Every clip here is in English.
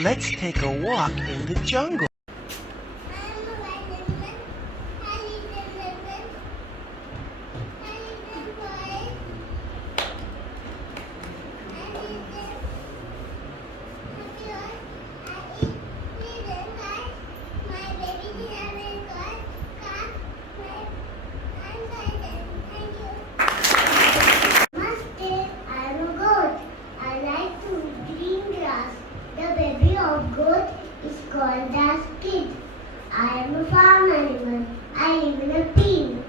Let's take a walk in the jungle. Goat is called as kid. I am a farm animal. I live in a pen.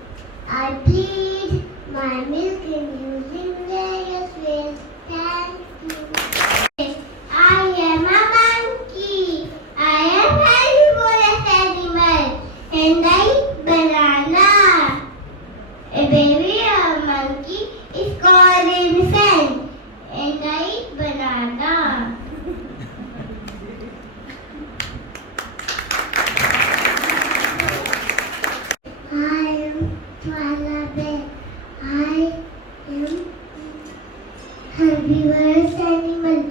I bleed my milk in using various ways. Thank you. I am a monkey. I am herbivorous animal and I eat banana. A baby monkey is called infant and I eat banana. I am koala bear. I am herbivorous animal.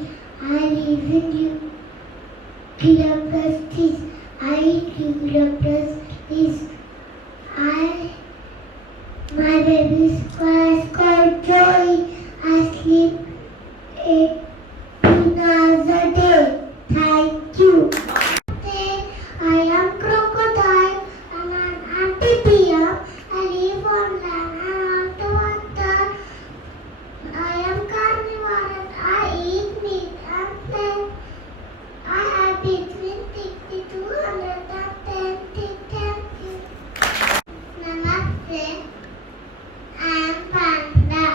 I live in eucalyptus trees. I eat eucalyptus trees. My baby is called Joy. I sleep 18 hours a day. Thank you. I am crocodile. I'm an amphibian. I live on land and underwater. I am carnivore. I eat meat and plant. I have between 60 to 110 teeth. Thank you. Namaste. I am panda.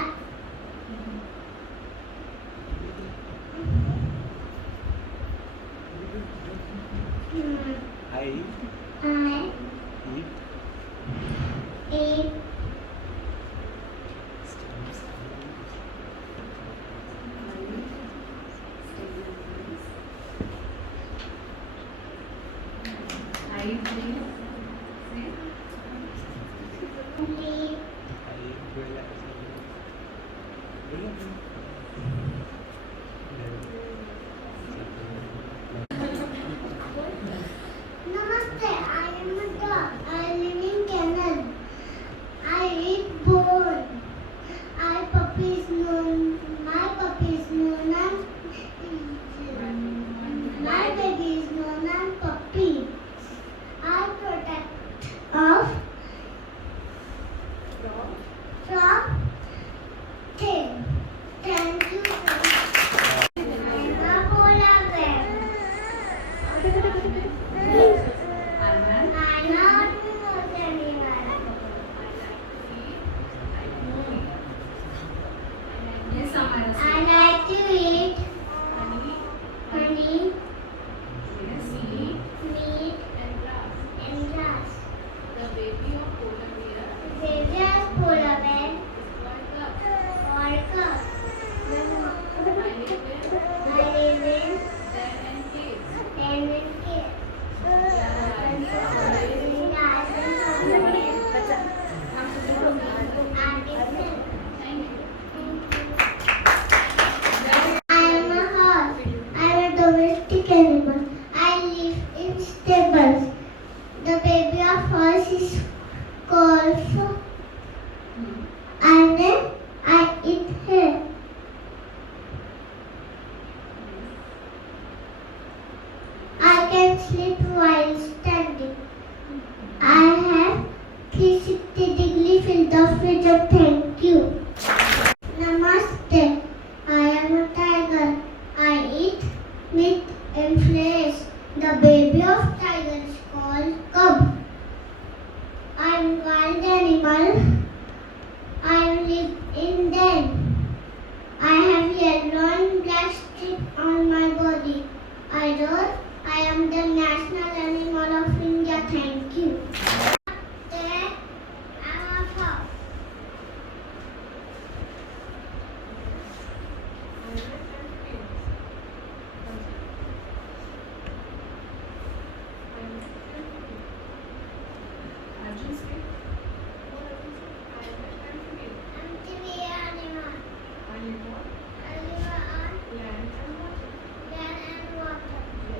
I I eat eat leaf. Namaste, I am a dog. I live in kennel. I eat bone. My puppy is known as my baby is known as puppy. I protect of from thing. Thank you. I'm a polar bear. I'm not a animal. I like to eat honey, meat, and grass. The baby of polar bear called cub. I live in den and cave. I am a horse. I am a domestic animal. I live in stables. The baby of horse is called for, and then I eat hay. I can sleep while standing. I have 360-degree field of vision. Thank you. Namaste. I am a tiger. I eat meat and flesh. The baby of tiger is called cub. I am wild animal. I live in den. I have yellow and black strip on my body. I am the national animal of India. Thank you. There, I am a fox. Amphibian animal. I live on land and water.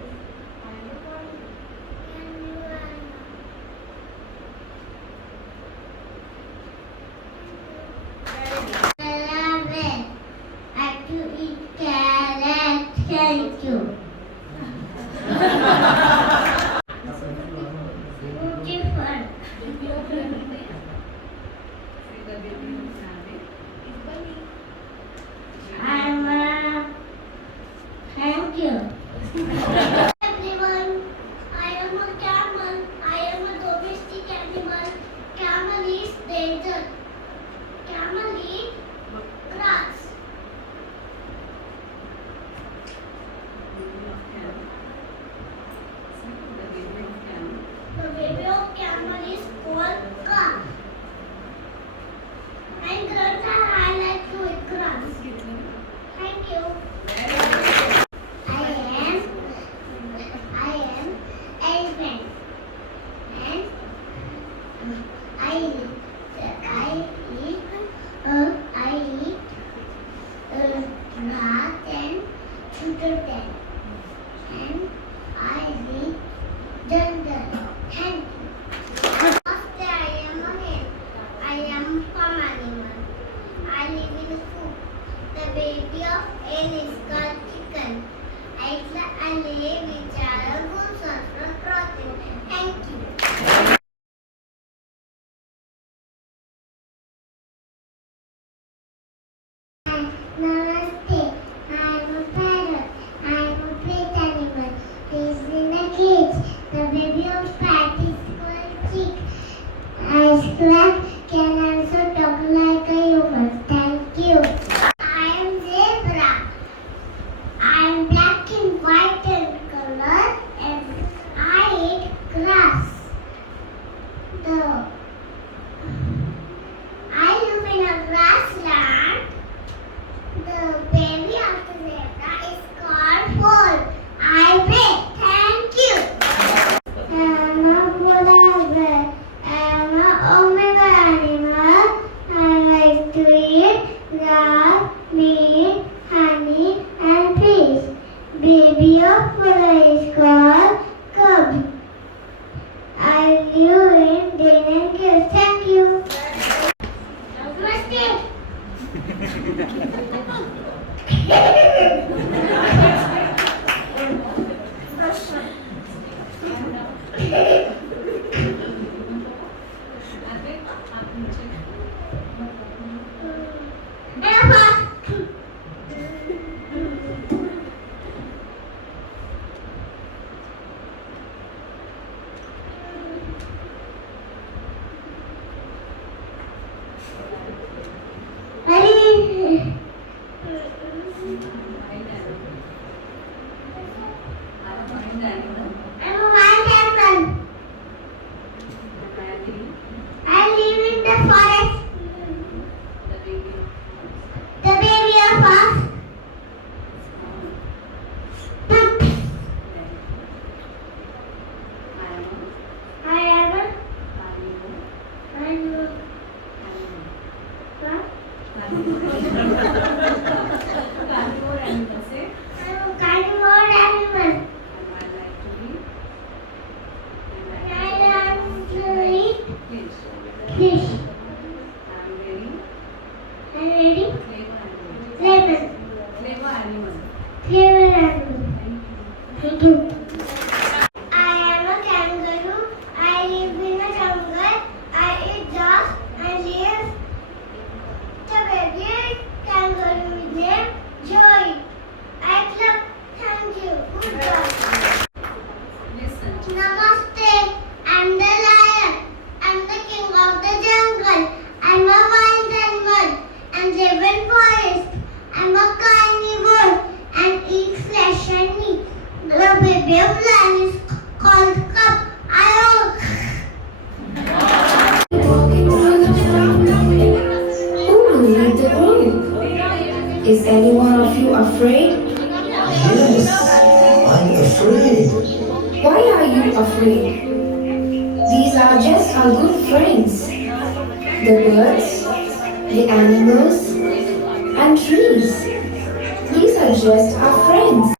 Thank you. Beautiful. Thank you. Everyone, I am a camel. I am a domestic animal. Camel is desert. Camel eat grass. The baby of camel is called calf. And grunts are highlighted to eat grass. Thank you. I am elephant, and I eat grass and sugar, and I eat jungle. Thank you. First, I am a hen. I am a farm animal. I live in a coop. The baby of hen is called chicken. I lay which are a good source of protein. Thank you. Namaste. I am a parrot. I am a pet animal. Lives in a cage. The baby of cat is called chick. I can also talk like a human. Thank you. I am zebra. I am black and white in color, and I eat grass. I live in a grassland. The baby of the zebra is called foal. I wait. Thank you. I am a polar bear. I am an omega animal. I like to eat grass, meat, honey, and fish. Baby of polar is called cub. I live in Den and Cave. Thank you. Namaste. I'm a wild animal. I live in the forest. The baby of us. I am a animal. What? I'm a carnivore animal. Fish. I'm ready. Lemon. Flavor animal. Thank you. I am a kangaroo. I live in a jungle. I eat grass and leaves. The baby kangaroo is named Joy. I clap. Thank you. Good job. Namaste. I'm the lion. I'm the king of the jungle. I'm a wild animal and live in forest. I'm a carnivore and eat flesh and meat. The baby of lion is called cub. Who will lead the group? Is any one of you afraid? Yes, I'm afraid. Why are you afraid? These are just our good friends. The birds, the animals, and trees. These are just our friends.